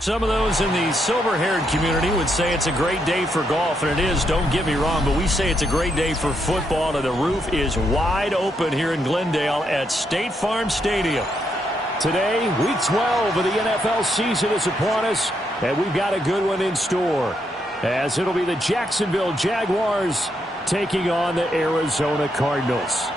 Some of those in the silver-haired community would say it's a great day for golf, and it is, don't get me wrong, but we say it's a great day for football, and the roof is wide open here in Glendale at State Farm Stadium. Today, Week 12 of the NFL season is upon us, and we've got a good one in store, as it'll be the Jacksonville Jaguars taking on the Arizona Cardinals.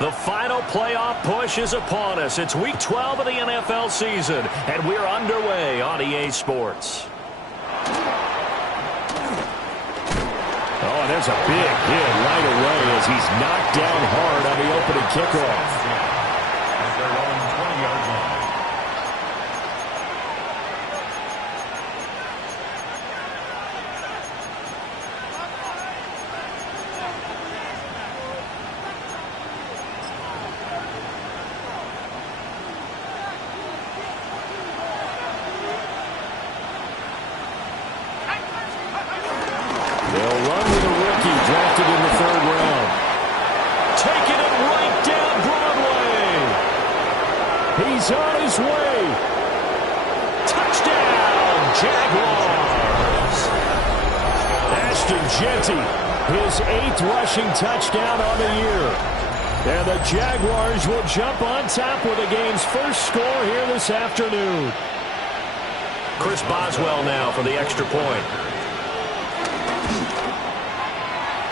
The final playoff push is upon us. It's Week 12 of the NFL season, and we're underway on EA Sports. Oh, there's a big hit right away as he's knocked down hard on the opening kickoff. At their own 20-yard line. They'll run with a rookie drafted in the 3rd round. Taking it right down Broadway. He's on his way. Touchdown, Jaguars. Ashton Jeanty, his 8th rushing touchdown on the year. And the Jaguars will jump on top with the game's first score here this afternoon. Chris Boswell now for the extra point.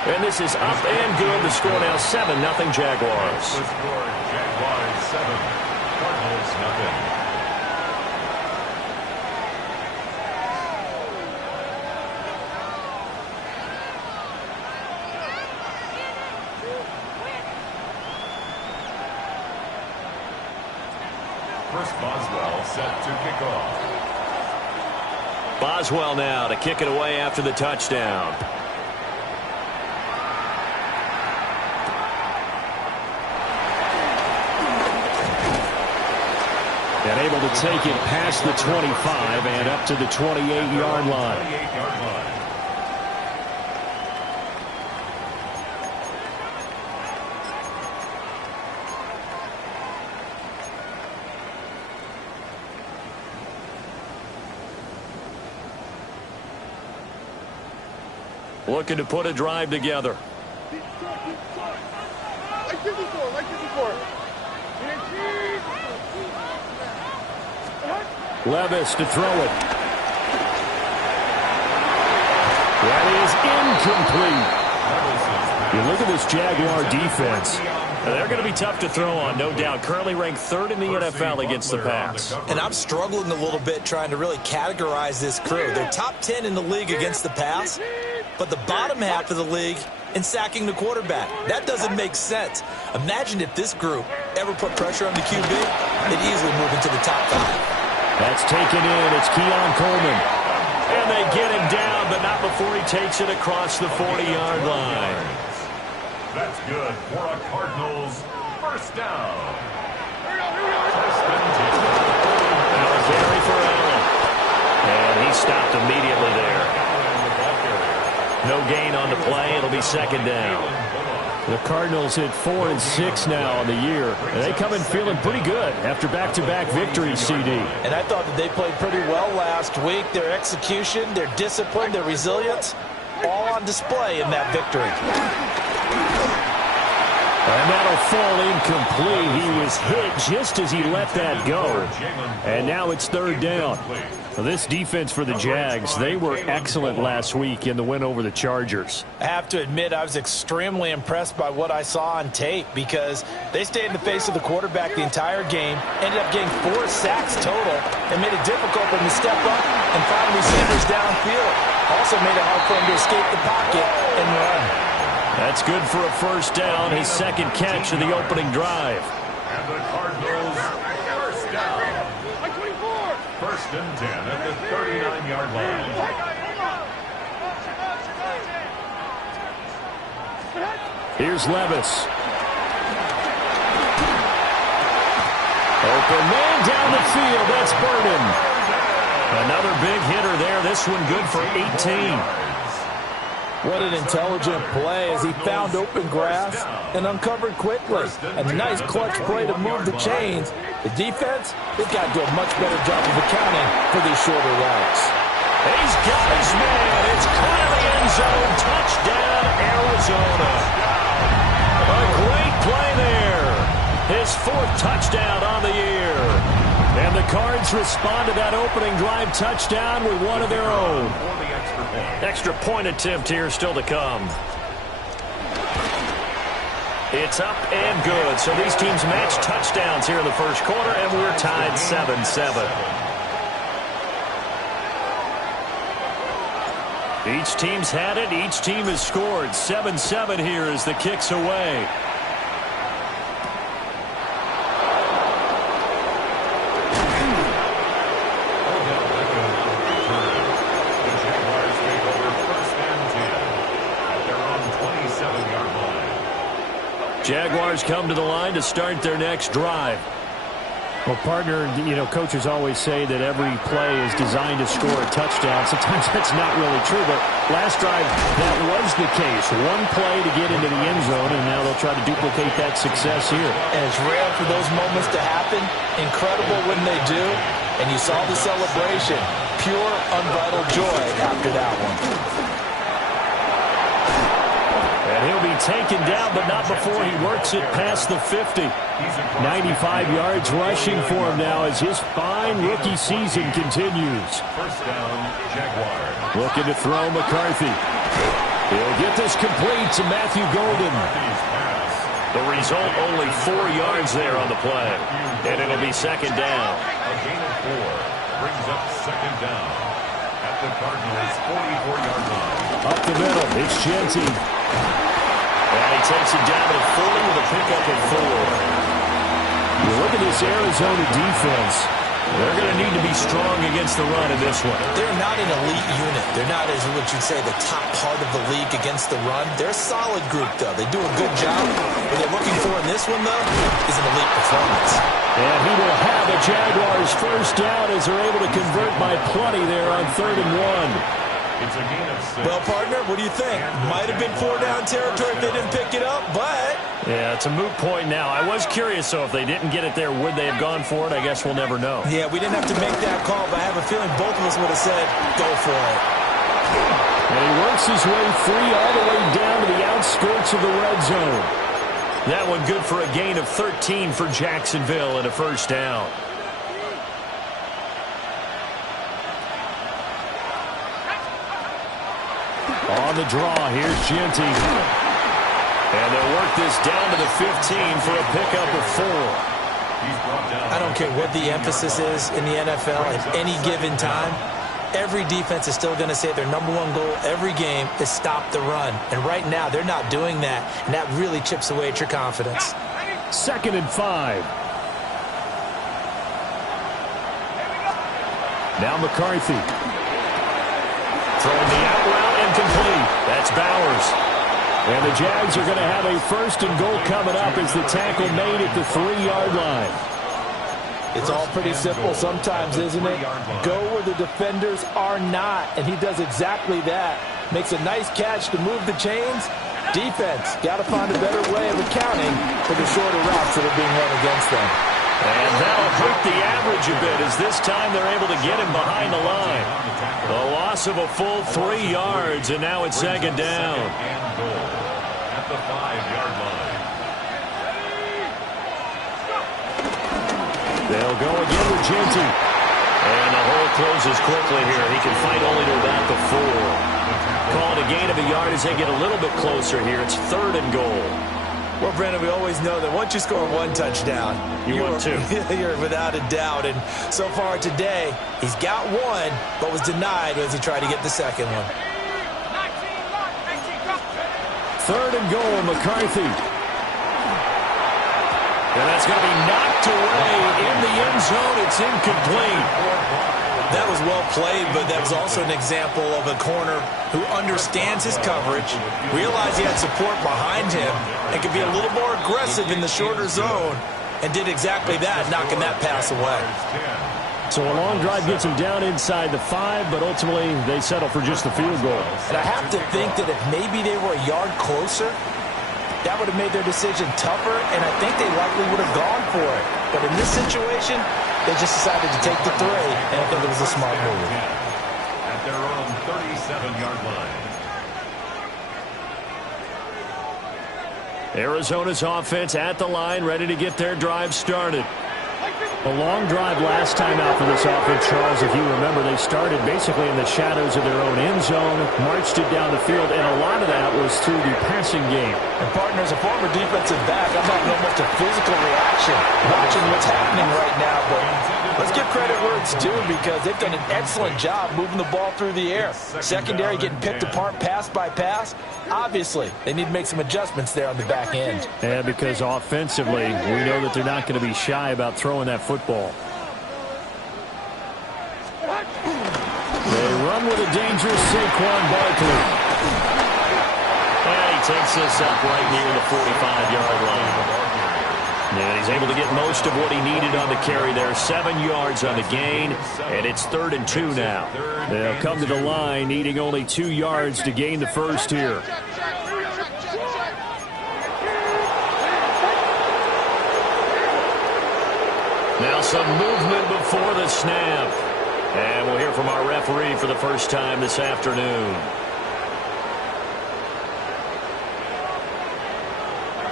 And this is up and good. The score now 7-0 Jaguars. The score, Jaguars 7, Cardinals 0. Chris Boswell set to kick off. Boswell now to kick it away after the touchdown. And able to take it past the 25 and up to the 28-yard line. 28-yard line. Looking to put a drive together. Like this before. Levis to throw it. That is incomplete. You look at this Jaguar defense. They're going to be tough to throw on, no doubt. Currently ranked 3rd in the NFL against the pass. And I'm struggling a little bit trying to really categorize this crew. They're top 10 in the league against the pass, but the bottom half of the league in sacking the quarterback. That doesn't make sense. Imagine if this group ever put pressure on the QB, they'd easily move into the top 5. That's taken in. It's Keon Coleman. And they get him down, but not before he takes it across the 40-yard line. That's good for a Cardinals first down. Now a carry for Allen. And he stopped immediately there. No gain on the play. It'll be 2nd down. The Cardinals hit 4-6 now on the year. And they come in feeling pretty good after back-to-back victories, CD. And I thought that they played pretty well last week. Their execution, their discipline, their resilience, all on display in that victory. And that'll fall incomplete. He was hit just as he let that go. And now it's 3rd down. Well, this defense for the Jags, they were excellent last week in the win over the Chargers. I have to admit, I was extremely impressed by what I saw on tape because they stayed in the face of the quarterback the entire game, ended up getting 4 sacks total, and made it difficult for him to step up and find receivers downfield. Also made it hard for him to escape the pocket and run. That's good for a first down, his second catch of the opening drive. And the Cardinals first down. First and 10 at the 39-yard line. Here's Levis. Open man down the field. That's Burden. Another big hitter there. This one good for 18. What an intelligent play as he found open grass and uncovered quickly. A nice clutch play to move the chains. The defense, they've got to do a much better job of accounting for these shorter routes. He's got his man. It's caught in the end zone. Touchdown, Arizona. A great play there. His fourth touchdown on the year. And the Cards respond to that opening drive touchdown with one of their own. Extra point attempt here still to come. It's up and good. So these teams match touchdowns here in the first quarter, and we're tied 7-7. Each team's had it. Each team has scored. 7-7 here as the kick's away. Jaguars come to the line to start their next drive. Well, partner, coaches always say that every play is designed to score a touchdown. Sometimes that's not really true, but last drive, that was the case. One play to get into the end zone, and now they'll try to duplicate that success here. And it's rare for those moments to happen. Incredible when they do. And you saw the celebration. Pure, unbridled joy after that one. And he'll be taken down, but not before he works it past the 50. 95 yards rushing for him now as his fine rookie season continues. First down, Jaguars. Looking to throw McCarthy. He'll get this complete to Matthew Golden. The result, only 4 yards there on the play. And it'll be second down. A gain of 4 brings up second down at the Cardinals' 44-yard line. Up the middle, it's Genty. And he takes it down to 40 with a pickup of 4. You look at this Arizona defense. They're going to need to be strong against the run in this one. They're not an elite unit. They're not, as what you'd say, the top part of the league against the run. They're a solid group, though. They do a good job. What they're looking for in this one, though, is an elite performance. And he will have a Jaguars first down as they're able to convert by plenty there on 3rd and 1. It's a gain of 6. Well, partner, what do you think? Might have been 4-down territory if they didn't pick it up, but... Yeah, it's a moot point now. I was curious, so if they didn't get it there, would they have gone for it? I guess we'll never know. Yeah, we didn't have to make that call, but I have a feeling both of us would have said, go for it. And he works his way free all the way down to the outskirts of the red zone. That one good for a gain of 13 for Jacksonville and a first down. On the draw, here's Genty. And they'll work this down to the 15 for a pickup of 4. I don't care what the emphasis is in the NFL at any given time. Every defense is still going to say their number one goal every game is stop the run. And right now, they're not doing that. And that really chips away at your confidence. 2nd and 5. Now McCarthy. Throwing the out route and complete. That's Bowers. And the Jags are going to have a 1st and goal coming up as the tackle made at the 3-yard line. It's all pretty simple sometimes, isn't it? Go where the defenders are not, and he does exactly that. Makes a nice catch to move the chains. Defense, got to find a better way of accounting for the shorter routes that are being run against them. And that'll hurt the average a bit as this time they're able to get him behind the line. The loss of a full 3 yards, and now it's second down. At the 5-yard line. They'll go again with Genty. And the hole closes quickly here. He can fight only to about the 4. Called a gain of a yard as they get a little bit closer here. It's 3rd and goal. Well, Brandon, we always know that once you score one touchdown, you're 2. You're without a doubt. And so far today, he's got one, but was denied as he tried to get the second one. 3rd and goal, McCarthy. And that's going to be knocked away in the end zone. It's incomplete. That was well played, but that was also an example of a corner who understands his coverage, realized he had support behind him, and could be a little more aggressive in the shorter zone, and did exactly that, knocking that pass away. So a long drive gets him down inside the 5, but ultimately they settle for just the field goal. And I have to think that if maybe they were a yard closer, that would have made their decision tougher, and I think they likely would have gone for it. But in this situation, they just decided to take the 3, and I think it was a smart move. At their own 37-yard line. Arizona's offense at the line, ready to get their drive started. A long drive last time out for this offense, Charles. If you remember, they started basically in the shadows of their own end zone, marched it down the field, and a lot of that was through the passing game. And, partner, as a former defensive back, I'm having almost a physical reaction watching what's happening right now. But let's give credit where it's due because they've done an excellent job moving the ball through the air. Secondary getting picked apart pass by pass. Obviously, they need to make some adjustments there on the back end. Yeah, because offensively, we know that they're not going to be shy about throwing that football. They run with a dangerous Saquon Barkley. And he takes this up right near the 45-yard line. And he's able to get most of what he needed on the carry there. 7 yards on the gain, and it's 3rd and 2 now. They'll come to the line needing only 2 yards to gain the first here. Now some movement before the snap. And we'll hear from our referee for the first time this afternoon.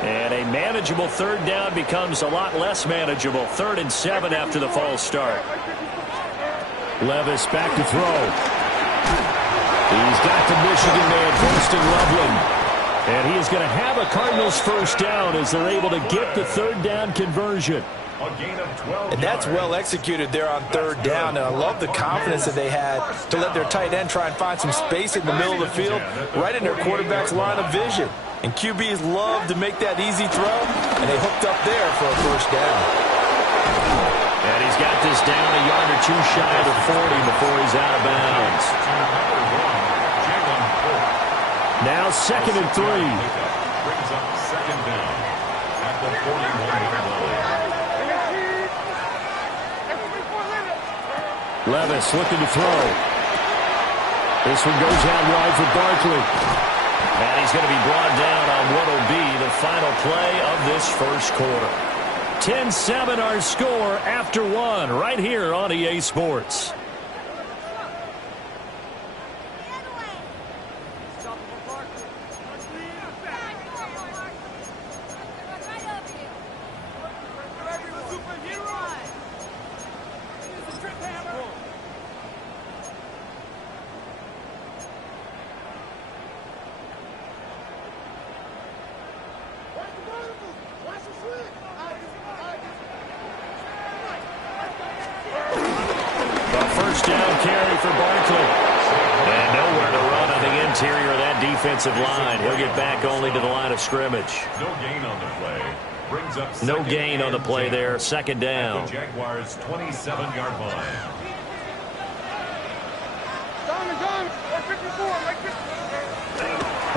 And a manageable 3rd down becomes a lot less manageable. 3rd and 7 after the false start. Levis back to throw. He's got the Michigan man, Preston Loveland. And he is going to have a Cardinals first down as they're able to get the 3rd down conversion. A gain of 12 And that's yards. well executed there on 3rd down. And I love the confidence that they had to let their tight end try and find some space in the middle of the field, right in their quarterback's line of vision. And QBs love to make that easy throw, and they hooked up there for a first down. And he's got this down a yard or 2 shy of the 40 before he's out of bounds. Now 2nd and 3. Brings up 2nd down at the 41-yard line. Levis looking to throw. This one goes out wide for Barkley. And he's going to be brought down on what will be the final play of this first quarter. 10-7 our score after 1 right here on EA Sports. Defensive line. He'll get back only to the line of scrimmage. No gain on the play. Brings up no gain on the play there. 2nd down. The Jaguars' 27-yard line.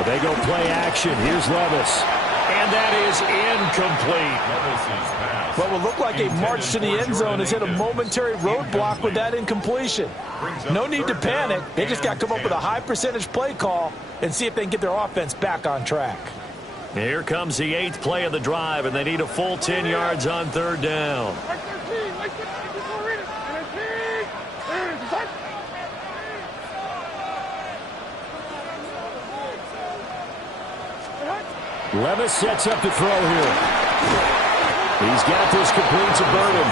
They go play action. Here's Levis. And that is incomplete. Levis's pass. What will look like a march to the end zone has hit a momentary roadblock with that incompletion. No need to panic. They just got to come up with a high percentage play call and see if they can get their offense back on track. Here comes the 8th play of the drive, and they need a full 10 yards on 3rd down. Levis sets up to throw here. He's got this complete to Burton.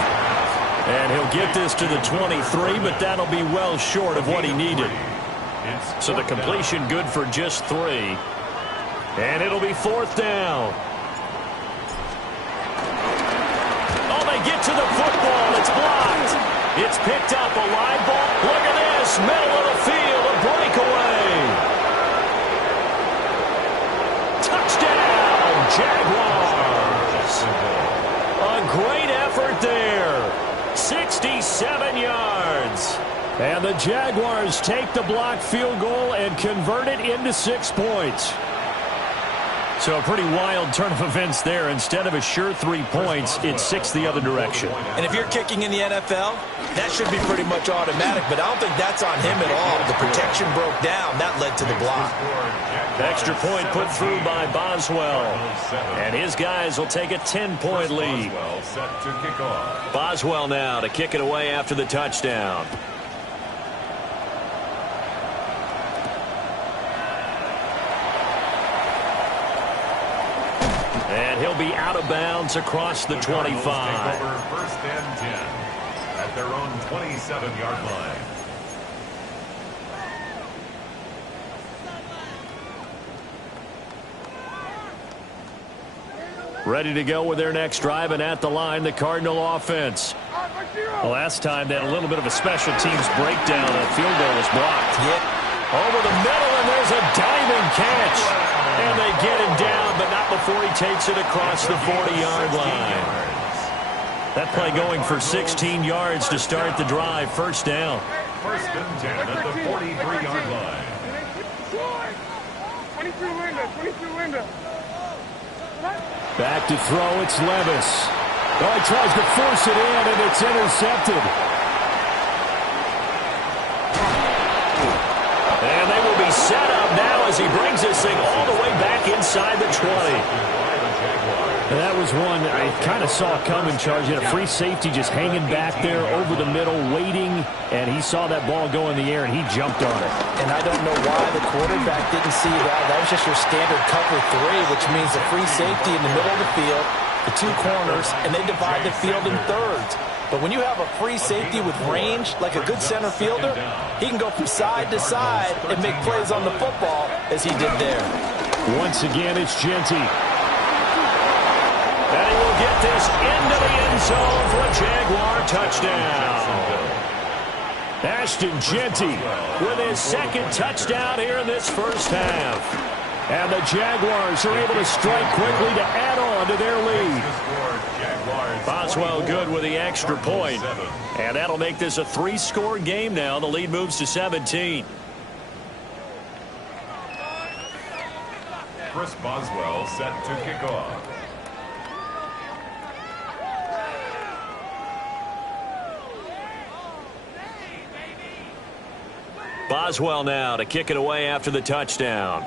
And he'll get this to the 23, but that'll be well short of what he needed. So the completion good for just 3. And it'll be 4th down. get to the football. It's blocked. It's picked up. A live ball. Look at this. Middle of the field. A breakaway. Touchdown, Jaguars. A great effort there. 67 yards. And the Jaguars take the blocked field goal and convert it into 6 points. So a pretty wild turn of events there. Instead of a sure 3 points, it's 6 the other direction. And if you're kicking in the NFL, that should be pretty much automatic, but I don't think that's on him at all. The protection broke down. That led to the block. Extra point put through by Boswell. And his guys will take a 10-point lead. Boswell now to kick it away after the touchdown. And he'll be out of bounds across the 25. First and 10 at their own 27-yard line. Ready to go with their next drive, and at the line, the Cardinal offense. The last time they had a little bit of a special teams breakdown, a field goal was blocked. Over the middle, and there's a diving catch. And they get him down, but not before he takes it across the 40-yard line. That play going for 16 yards to start the drive. First down. First and 10 at the 43-yard line. 22 Linda. Back to throw, it's Levis. Oh, he tries to force it in, and it's intercepted. And they will be set up now as he brings this thing all the way back inside the 20. And that was one I kind of saw coming, Charge. He had a free safety just hanging back there over the middle, waiting, and he saw that ball go in the air, and he jumped on it. And I don't know why the quarterback didn't see that. That was just your standard cover 3, which means a free safety in the middle of the field, the 2 corners, and they divide the field in thirds. But when you have a free safety with range, like a good center fielder, he can go from side to side and make plays on the football as he did there. Once again, it's Genty. And he will get this into the end zone for a Jaguar touchdown. Ashton Genty with his second touchdown here in this first half. And the Jaguars are able to strike quickly to add on to their lead. Boswell good with the extra point. And that'll make this a 3-score game now. The lead moves to 17. Chris Boswell set to kick off. Boswell now to kick it away after the touchdown.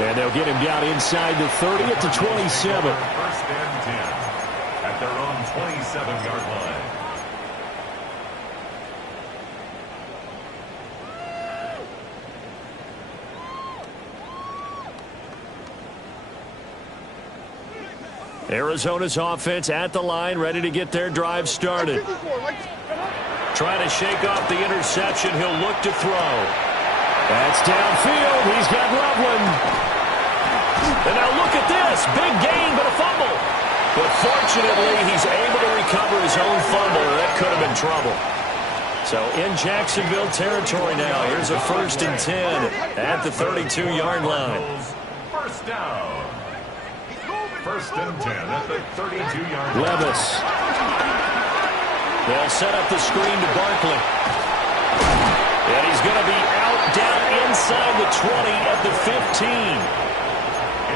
And they'll get him down inside the 30 at the 27. First and 10 at their own 27-yard line. Arizona's offense at the line, ready to get their drive started. Trying to shake off the interception. He'll look to throw. That's downfield. He's got Loveland. And now look at this. Big gain, but a fumble. But fortunately, he's able to recover his own fumble. That could have been trouble. So in Jacksonville territory now. Here's a first and 10 at the 32-yard line. First down. First and 10 at the 32-yard line. Levis. They'll set up the screen to Barkley. And he's going to be out down inside the 20 at the 15.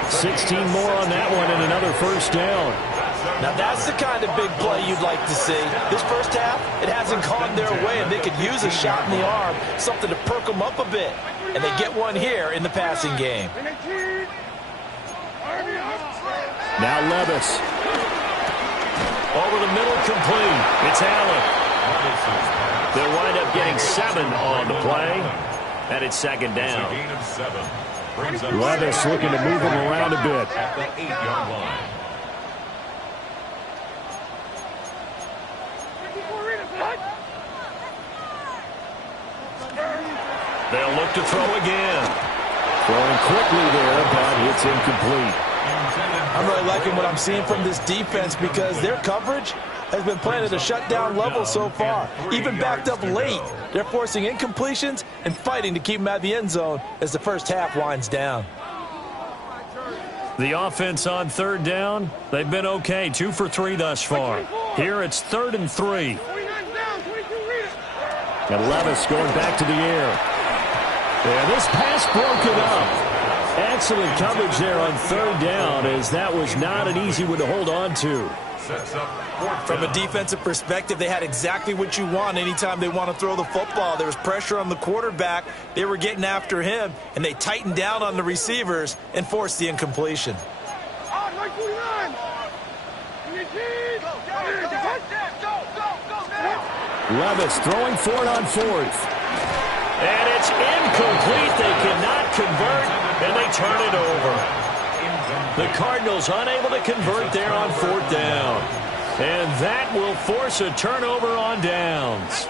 16 more on that one and another first down. Now that's the kind of big play you'd like to see. This first half, it hasn't gone their way, and they could use a shot in the arm, something to perk them up a bit. And they get one here in the passing game. Now Levis. Over the middle, complete. It's Allen. They'll wind up getting 7 on the play. And it's second down. Gain of 7. Levis looking to move him around a bit. At the 8-yard line. They'll look to throw again. Throwing quickly there, but it's incomplete. I'm really liking what I'm seeing from this defense because their coverage has been playing at a shutdown level so far. Even backed up late, they're forcing incompletions and fighting to keep them out of the end zone as the first half winds down. The offense on third down, they've been okay. 2 for 3 thus far. Here it's 3rd and 3. And Levis going back to the air. And this pass broken up. Excellent coverage there on third down, as that was not an easy one to hold on to. From a defensive perspective, they had exactly what you want anytime they want to throw the football. There was pressure on the quarterback. They were getting after him, and they tightened down on the receivers and forced the incompletion. Levis throwing for it on 4th. And it's incomplete. They cannot convert, and they turn it over. The Cardinals unable to convert there on 4th down. And that will force a turnover on downs.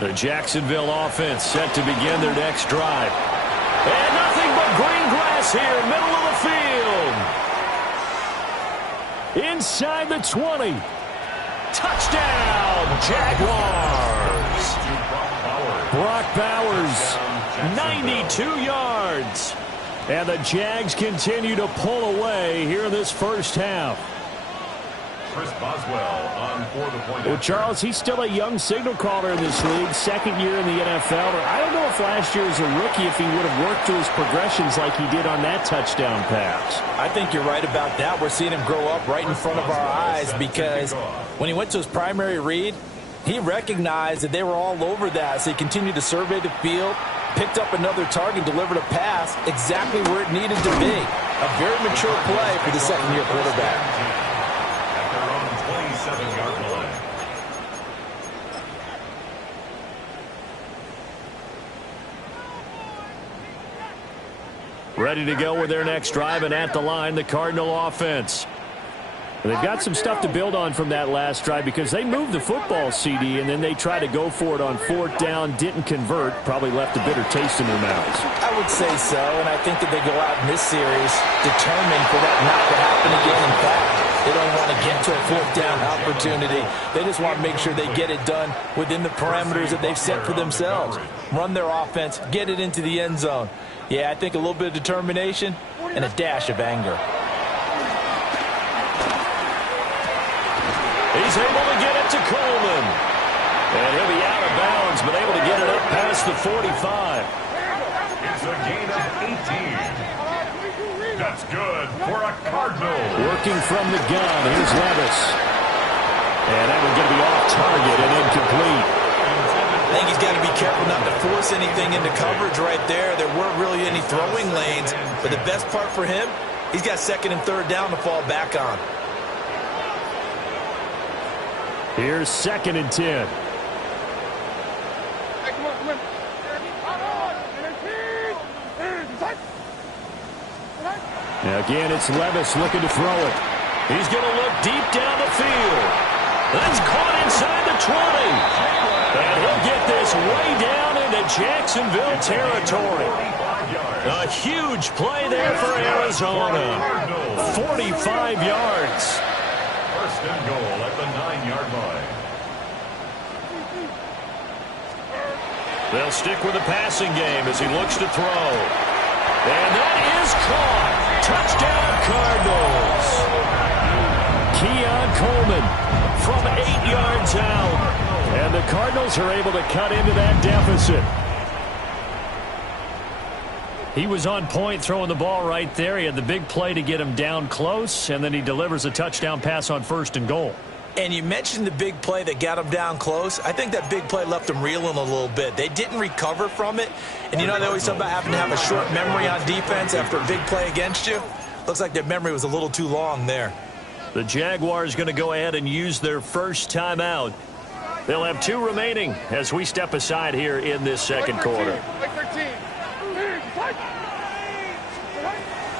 The Jacksonville offense set to begin their next drive. And nothing but green grass here, middle of the field. Inside the 20. Touchdown, Jaguars. Brock Bowers, 92 yards. And the Jags continue to pull away here in this first half. Chris Boswell on for the point. Well, Charles, he's still a young signal caller in this league, second year in the NFL. I don't know if last year as a rookie, if he would have worked through his progressions like he did on that touchdown pass. I think you're right about that. We're seeing him grow up right in front of our eyes because when he went to his primary read, he recognized that they were all over that, so he continued to survey the field, picked up another target, delivered a pass exactly where it needed to be. A very mature play for the second-year quarterback. At their own 27-yard line. Ready to go with their next drive, and at the line, the Cardinal offense. They've got some stuff to build on from that last drive because they moved the football, CD, and then they tried to go for it on 4th down, didn't convert, probably left a bitter taste in their mouths. I would say so, and I think that they go out in this series determined for that not to happen again. In fact, they don't want to get to a 4th down opportunity. They just want to make sure they get it done within the parameters that they've set for themselves. Run their offense, get it into the end zone. Yeah, I think a little bit of determination and a dash of anger. He's able to get it to Coleman. And he'll be out of bounds, but able to get it up past the 45. It's a gain of 18. That's good for a Cardinal. Working from the gun, here's Levis. And that one's going to be off target and incomplete. I think he's got to be careful not to force anything into coverage right there. There weren't really any throwing lanes, but the best part for him, he's got 2nd and 3rd down to fall back on. Here's 2nd and 10. Now again, it's Levis looking to throw it. He's going to look deep down the field. That's caught inside the 20. And he'll get this way down into Jacksonville territory. A huge play there for Arizona. 45 yards. 1st and goal at the 9-yard line. They'll stick with the passing game as he looks to throw. And that is caught. Touchdown, Cardinals. Keon Coleman from 8 yards out. And the Cardinals are able to cut into that deficit. He was on point throwing the ball right there. He had the big play to get him down close, and then he delivers a touchdown pass on 1st and goal. And you mentioned the big play that got him down close. I think that big play left him reeling a little bit. They didn't recover from it. And you know, they always talk about having to have a short memory on defense after a big play against you. Looks like their memory was a little too long there. The Jaguars going to go ahead and use their first timeout. They'll have 2 remaining as we step aside here in this second quarter.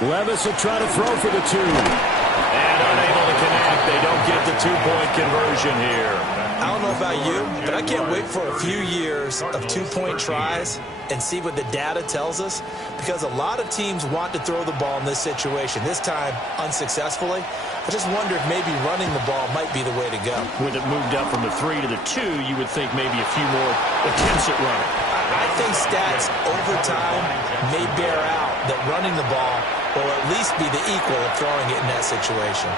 Levis will try to throw for the 2. And unable to connect. They don't get the 2-point conversion here. I don't know about you, but I can't wait for a few years of two-point tries and see what the data tells us, because a lot of teams want to throw the ball in this situation, this time unsuccessfully. I just wonder if maybe running the ball might be the way to go. With it moved up from the 3 to the 2, you would think maybe a few more attempts at running. I think stats over time may bear out that running the ball will at least be the equal of throwing it in that situation.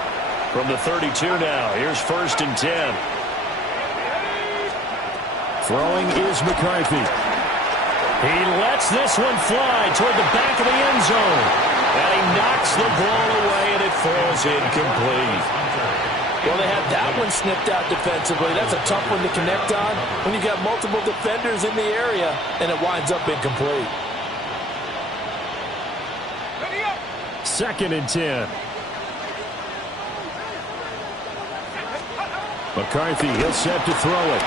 From the 32 now, here's 1st and 10. Throwing is McCarthy. He lets this one fly toward the back of the end zone. And he knocks the ball away, and it falls incomplete. Well, they had that one snipped out defensively. That's a tough one to connect on when you've got multiple defenders in the area, and it winds up incomplete. 2nd and 10. McCarthy, he'll set to throw it.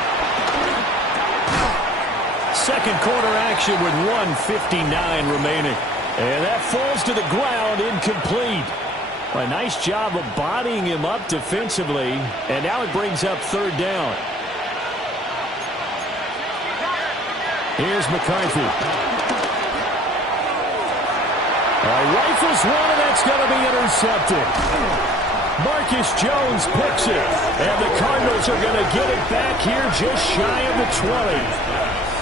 Second quarter action with 1:59 remaining. And that falls to the ground, incomplete. A nice job of bodying him up defensively. And now it brings up 3rd down. Here's McCarthy. Rifles one, and that's going to be intercepted. Marcus Jones picks it. And the Cardinals are going to get it back here just shy of the 20.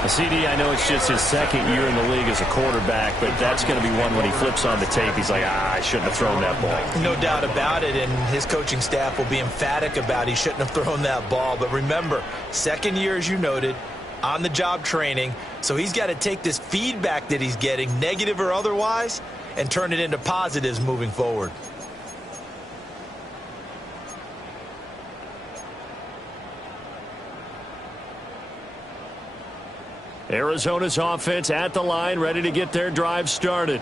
CD, I know it's just his 2nd year in the league as a quarterback, but that's going to be one when he flips on the tape, he's like, I shouldn't have thrown that ball. No doubt about it, and his coaching staff will be emphatic about he shouldn't have thrown that ball. But remember, 2nd year, as you noted, on-the-job training, so he's got to take this feedback that he's getting, negative or otherwise, and turn it into positives moving forward. Arizona's offense at the line, ready to get their drive started.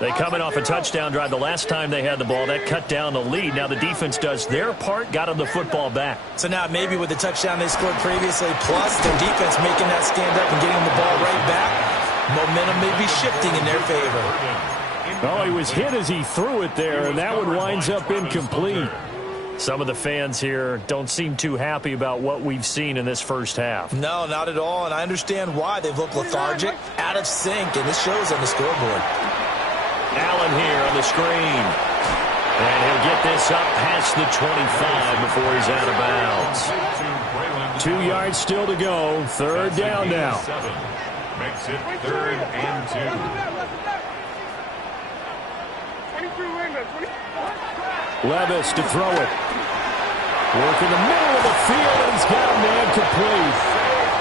They coming off a touchdown drive the last time they had the ball. That cut down the lead. Now the defense does their part, got them the football back. So now maybe with the touchdown they scored previously, plus their defense making that stand up and getting the ball right back, momentum may be shifting in their favor. Oh, he was hit as he threw it there, and that one winds up incomplete. Some of the fans here don't seem too happy about what we've seen in this first half. No, not at all, and I understand why. They've looked lethargic, out of sync, and this shows on the scoreboard. Allen here on the screen. And he'll get this up past the 25 before he's out of bounds. 2 yards still to go. 3rd down now. Makes it 3rd and 2. Levis to throw it. Work in the middle of the field, and he's got a man complete.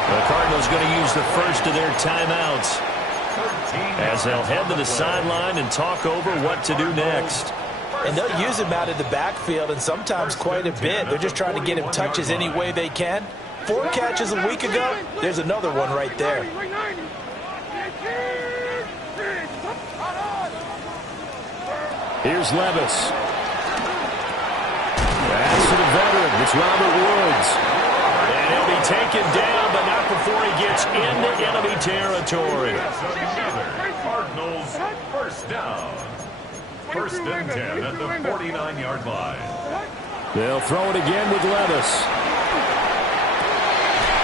The Cardinals going to use the first of their timeouts as they'll head to the sideline and talk over what to do next. And they'll use him out of the backfield, and sometimes quite a bit. They're just trying to get him touches any way they can. 4 catches a week ago. There's another one right there. Here's Levis. Pass to the veteran. It's Robert Woods. And he'll be taken down, but not before he gets into enemy territory. Cardinals first down. 1st and 10 at the 49-yard line. They'll throw it again with Levis.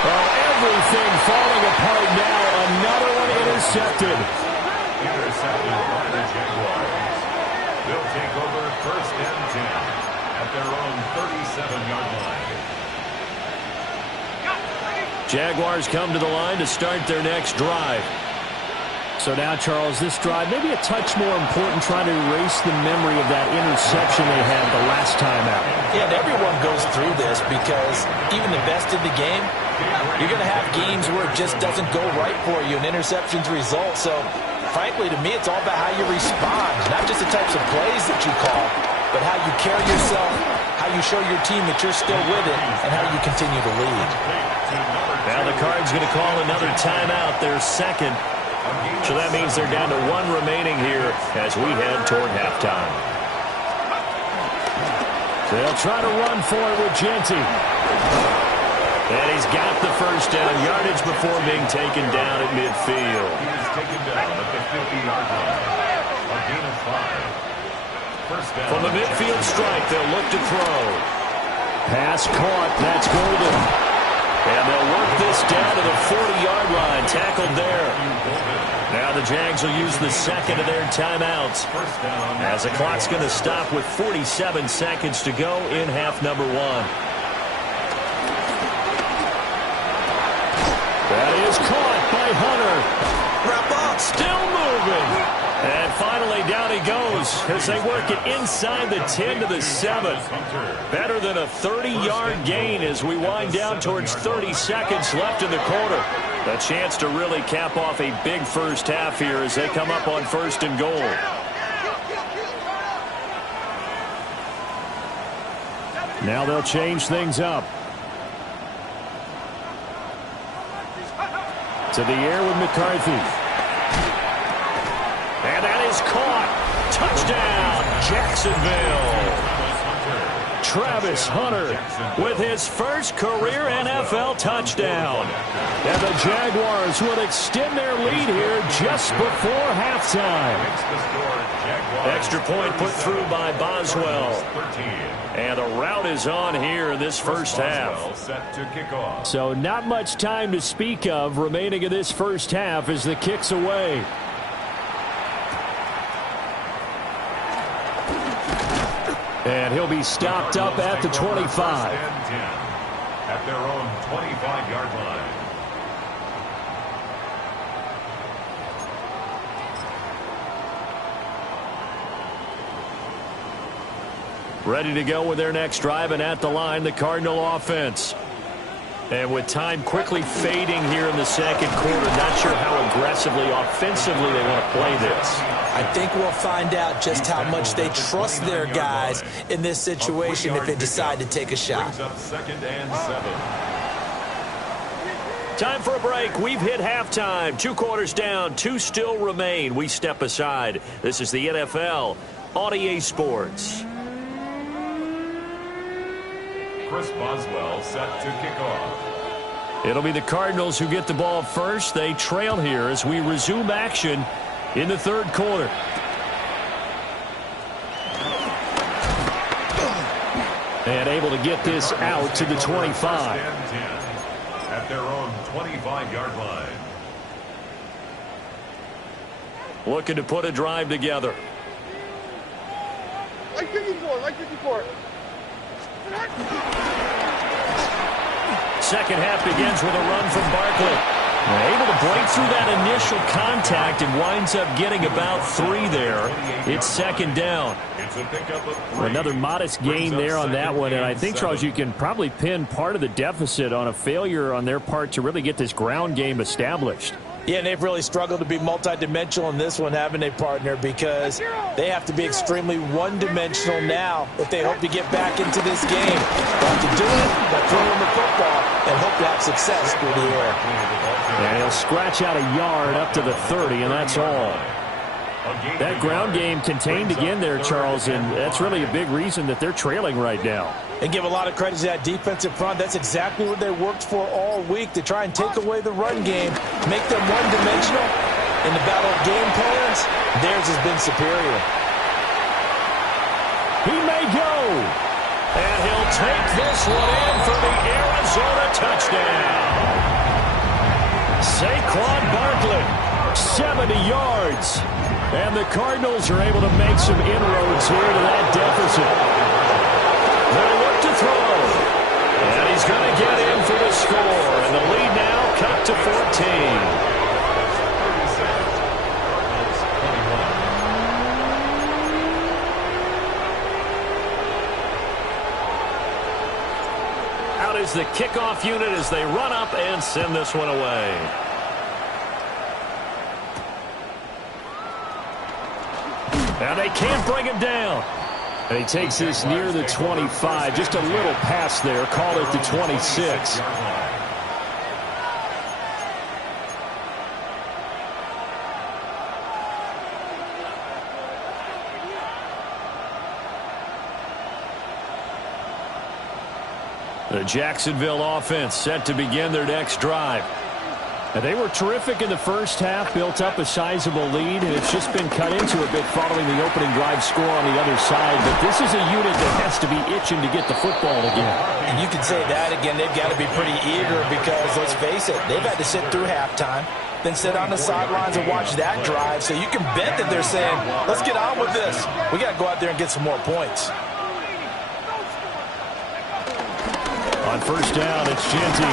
Oh, everything falling apart now. Another one intercepted. Intercepted by the Jaguars. They'll take over 1st and 10 at their own 37-yard line. Jaguars come to the line to start their next drive. So now, Charles, this drive maybe a touch more important, trying to erase the memory of that interception they had the last time out. Yeah, and everyone goes through this because even the best in the game, you're going to have games where it just doesn't go right for you, and interceptions result. So, frankly, to me, it's all about how you respond, not just the types of plays that you call, but how you carry yourself, how you show your team that you're still with it, and how you continue to lead. Now the Cards going to call another timeout, their 2nd. So that means they're down to 1 remaining here as we head toward halftime. They'll try to run for it with Genty. And he's got the first down, yardage before being taken down at midfield. He is taken down at the 50-yard line. A gain of 5. First down. From the midfield strike, they'll look to throw. Pass caught. That's Golden. And they'll work this down to the 40-yard line. Tackled there. Now the Jags will use the second of their timeouts, as the clock's going to stop with 47 seconds to go in half number one. That is caught by Hunter. Wrap up. Still moving. And finally down he goes as they work it inside the 10 to the 7. Better than a 30-yard gain as we wind down towards 30 seconds left in the quarter. A chance to really cap off a big first half here as they come up on first and goal. Now they'll change things up. To the air with McCarthy. And that is caught. Touchdown, Jacksonville. Travis Hunter with his first career NFL touchdown. And the Jaguars will extend their lead here just before halftime. Extra point put through by Boswell. And the route is on here in this first half. So not much time to speak of remaining in this first half as the kick's away. And he'll be stopped up at the 25. At their own 25-yard line. Ready to go with their next drive, and at the line, the Cardinal offense. And with time quickly fading here in the second quarter, not sure how aggressively, offensively they want to play this. I think we'll find out just how much they trust their guys in this situation if they decide to take a shot. Second and 7. Time for a break. We've hit halftime. 2 quarters down, 2 still remain. We step aside. This is the NFL on EA Sports. Chris Boswell set to kick off. It'll be the Cardinals who get the ball first. They trail here as we resume action in the third quarter. And able to get this out to the 25. At their own 25-yard line. Looking to put a drive together. Like 54, like 54. Second half begins with a run from Barkley. Able to break through that initial contact and winds up getting about 3 there. It's second down. Another modest gain there on that one, and I think, Charles, you can probably pin part of the deficit on a failure on their part to really get this ground game established. Yeah, and they've really struggled to be multidimensional in this one, haven't they, partner? Because they have to be extremely one-dimensional now if they hope to get back into this game. But to do it, they'll throw them the football and hope to have success through the air. And he'll scratch out a yard up to the 30, and that's all. That ground game contained again there, Charles, and that's really a big reason that they're trailing right now. And give a lot of credit to that defensive front. That's exactly what they worked for all week, to try and take away the run game, make them one-dimensional. In the battle of game plans, theirs has been superior. He may go. And he'll take this one in for the Arizona touchdown. Saquon Barkley, 70 yards. And the Cardinals are able to make some inroads here to that deficit. They'll look to throw. And he's going to get in for the score. And the lead now cut to 14. Out is the kickoff unit as they run up and send this one away. Now they can't bring him down. And he takes this near the 25. Just a little pass there. Call it the 26. The Jacksonville offense set to begin their next drive. They were terrific in the first half, built up a sizable lead, and it's just been cut into a bit following the opening drive score on the other side. But this is a unit that has to be itching to get the football again. And you can say that again. They've got to be pretty eager because, let's face it, they've had to sit through halftime, then sit on the sidelines and watch that drive. So you can bet that they're saying, let's get on with this. We got to go out there and get some more points. On first down, it's Genty.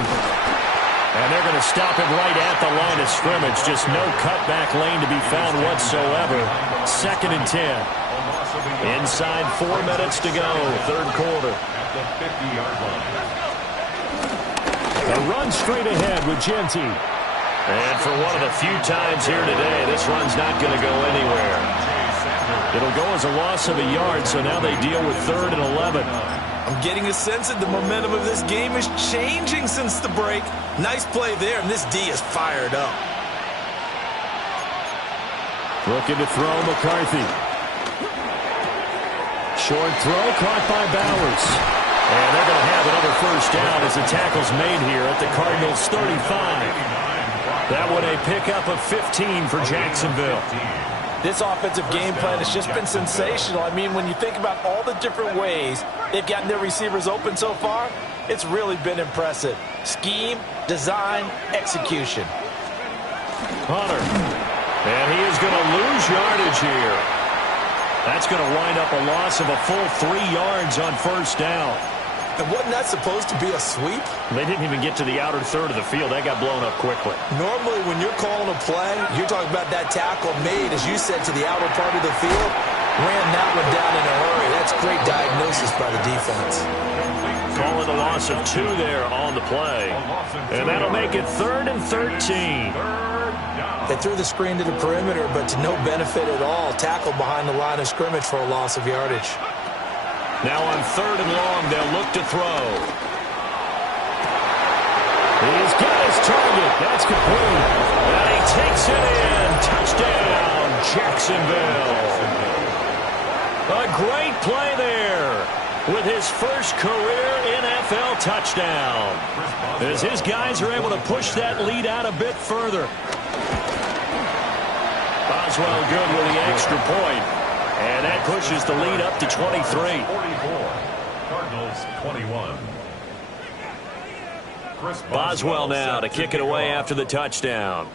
And they're going to stop him right at the line of scrimmage. Just no cutback lane to be found whatsoever. 2nd and 10. Inside 4 minutes to go, third quarter. At the 50-yard line. A run straight ahead with Genty. And for one of the few times here today, this run's not going to go anywhere. It'll go as a loss of a yard, so now they deal with 3rd and 11. I'm getting a sense that the momentum of this game is changing since the break. Nice play there, and this D is fired up. Looking to throw McCarthy. Short throw caught by Bowers. And they're going to have another first down as the tackle's made here at the Cardinals' 35. That one a pickup of 15 for Jacksonville. This offensive game plan has just been sensational. I mean, when you think about all the different ways they've gotten their receivers open so far, it's really been impressive. Scheme, design, execution. Hunter. And he is going to lose yardage here. That's going to wind up a loss of a full 3 yards on first down. And wasn't that supposed to be a sweep? They didn't even get to the outer third of the field. That got blown up quickly. Normally, when you're calling a play, you're talking about that tackle made, as you said, to the outer part of the field. Ran that one down in a hurry. That's great diagnosis by the defense. Call it a loss of 2 there on the play. And that'll make it 3rd and 13. They threw the screen to the perimeter, but to no benefit at all. Tackle behind the line of scrimmage for a loss of yardage. Now on 3rd and long, they'll look to throw. He's got his target. That's complete. And he takes it in. Touchdown, Jacksonville. A great play there with his first career NFL touchdown. As his guys are able to push that lead out a bit further. Boswell good with the extra point. And that pushes the lead up to 23. 44. Cardinals 21. Boswell now to kick it away after the touchdown.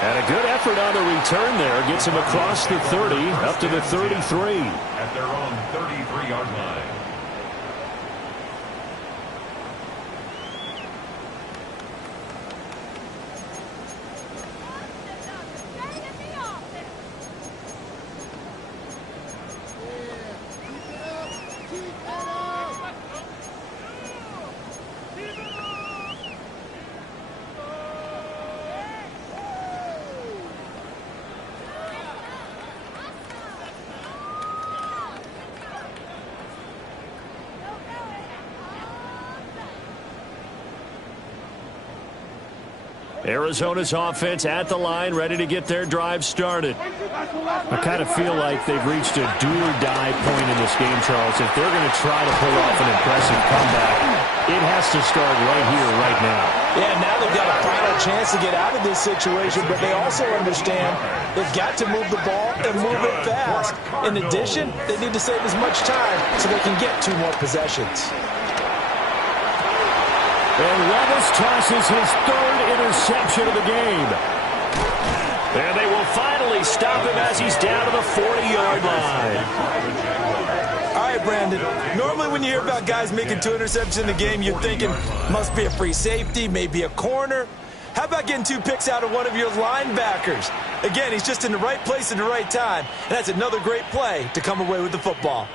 And a good effort on the return there. Gets him across the 30 up to the 33. At their own 33-yard line. Arizona's offense at the line, ready to get their drive started. I kind of feel like they've reached a do-or-die point in this game, Charles. If they're going to try to pull off an impressive comeback, it has to start right here, right now. Yeah, now they've got a final chance to get out of this situation, but they also understand they've got to move the ball and move it fast. In addition, they need to save as much time so they can get 2 more possessions. And Levis tosses his 3rd interception of the game. And they will finally stop him as he's down to the 40-yard line. All right, Brandon. Normally when you hear about guys making 2 interceptions in the game, you're thinking, must be a free safety, maybe a corner. How about getting 2 picks out of one of your linebackers? Again, he's just in the right place at the right time. And that's another great play to come away with the football.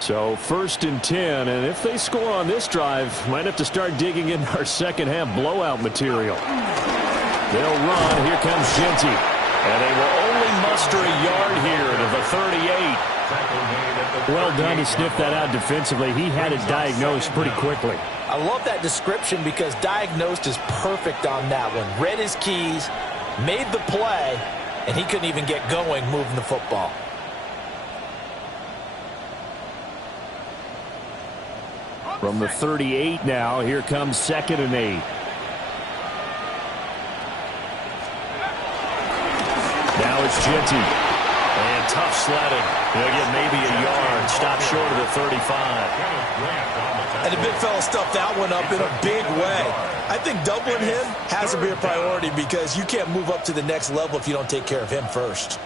So 1st and 10, and if they score on this drive, might have to start digging in our second half blowout material. They'll run. Here comes Genty. And they will only muster a yard here to the 38. Well done to sniff that out defensively. He had it diagnosed pretty quickly. I love that description because diagnosed is perfect on that one. Read his keys, made the play, and he couldn't even get going moving the football. From the 38 now, here comes 2nd and 8. Now it's Jetty. And tough sledding. They'll get maybe a yard. Stop short of the 35. And the big fella stuffed that one up in a big way. I think doubling him has to be a priority because you can't move up to the next level if you don't take care of him first.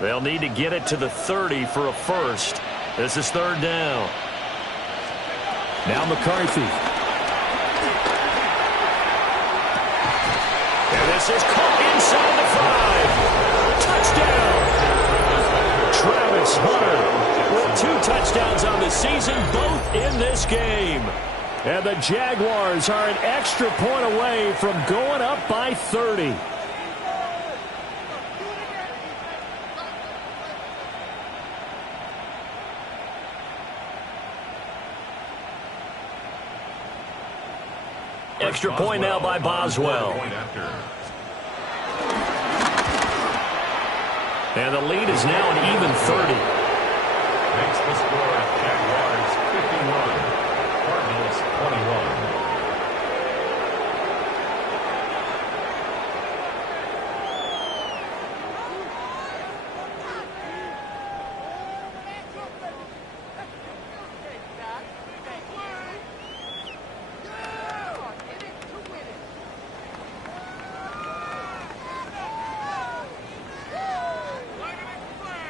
They'll need to get it to the 30 for a first. This is 3rd down. Now McCarthy. And this is caught inside the 5. Touchdown. Travis Hunter with 2 touchdowns on the season, both in this game. And the Jaguars are an extra point away from going up by 30. Extra point now by Boswell. And the lead is now an even 30. Makes the score Jaguars 51, Cardinals 21.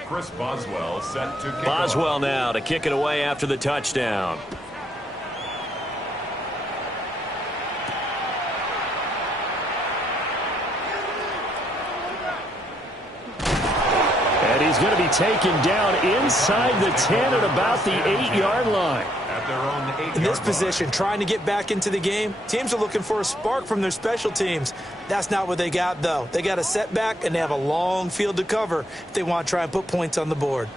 Chris Boswell set to kick Boswell off. now to kick it away after the touchdown. And he's going to be taken down inside the 10 at about the 8-yard line. At their own 8-yard In this line. position, trying to get back into the game, teams are looking for a spark from their special teams. That's not what they got, though. They got a setback, and they have a long field to cover if they want to try and put points on the board.